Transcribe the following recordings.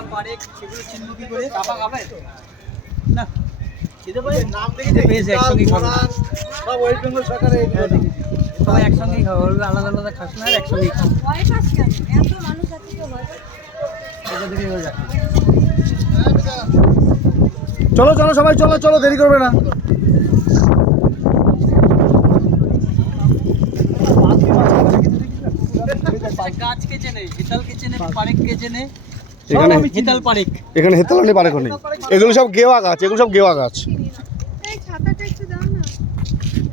একটা পারে সেগুলো চিনব কি করে? চাপা খাবে না, খেতে পারে নাম দেখে বেশ একসঙ্গে খাবে সব ওয়েস্ট বেঙ্গল সরকারে সবাই একসঙ্গেই খাবে, ওগুলো আলাদা আলাদা খাস না, একসঙ্গেই খাবে। ভয় পাস কেন? এত মানুষ আছে তো ভয় পাস? এটা দেখে হয়ে যাবে। চলো চলো সবাই চলো চলো, দেরি করবে না। গাছ কে চেনে, হেতাল কে চেনে, পারেক কে চেনে? এখানে হেতাল পারেক। এখানে হেতালানি পারে নেই, এগুলো সব গেওয়া গাছ, এগুলো সব গেওয়া গাছ। এই ছাতাটা একটু দাও না।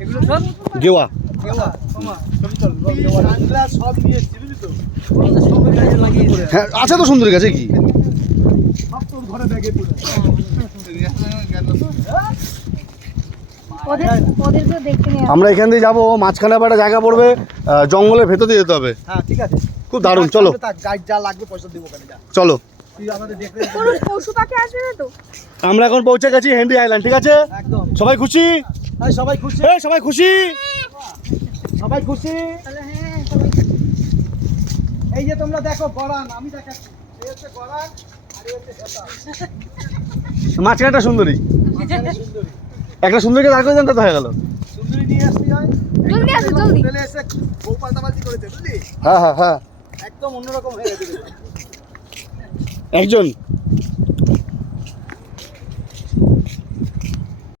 এগুলো সব গেওয়া। গেওয়া। ওমা, ছবি তোল, গেওয়া। বাংলা সব নিয়ে এসেছি, বুঝলি তো? ওগুলো তো সবের কাজে লাগিয়েছে। হ্যাঁ আছে তো সুন্দরী গাছে কি? সব তোর ঘরে ব্যাগে পুরো। ওদেরকেও দেখতে নিয়ে আমরা এখান দিয়ে যাবো, মাঝখানে আবার একটা জায়গা পড়বে, জঙ্গলের ভেতর দিয়ে যেতে হবে। হ্যাঁ ঠিক আছে, খুব দারুণ, চলো গাইড যা লাগবে পয়সা দিব ওখানে, যা চলো। তুই আমাদের দেখতে কোনো পশু পাখি আসবে না তো? আমরা এখন পৌঁছে গেছি হেনরি আইল্যান্ড, ঠিক আছে? একদম। সবাই খুশি? এই সবাই খুশি, এই সবাই খুশি? সবাই খুশি। তাহলে হ্যাঁ সবাই এই যে তোমরা দেখো গরান, আমি দেখাচ্ছি, এই হচ্ছে গরান আর এই হচ্ছে হেতা। মাঝখানে একটা সুন্দরী, মাঝখানে সুন্দরী। একটা সুন্দরীকে দাঁড় করে দেন, তো হয়ে গেল। সুন্দরী নিয়ে আসতে হয়, জলদি আসো জলদি। হোটেলে এসে বউ পাল্টাপাল্টি করেছে, বুঝলি? হ্যাঁ হ্যাঁ হ্যাঁ, একদম অন্যরকম হয়ে গেছে। একজন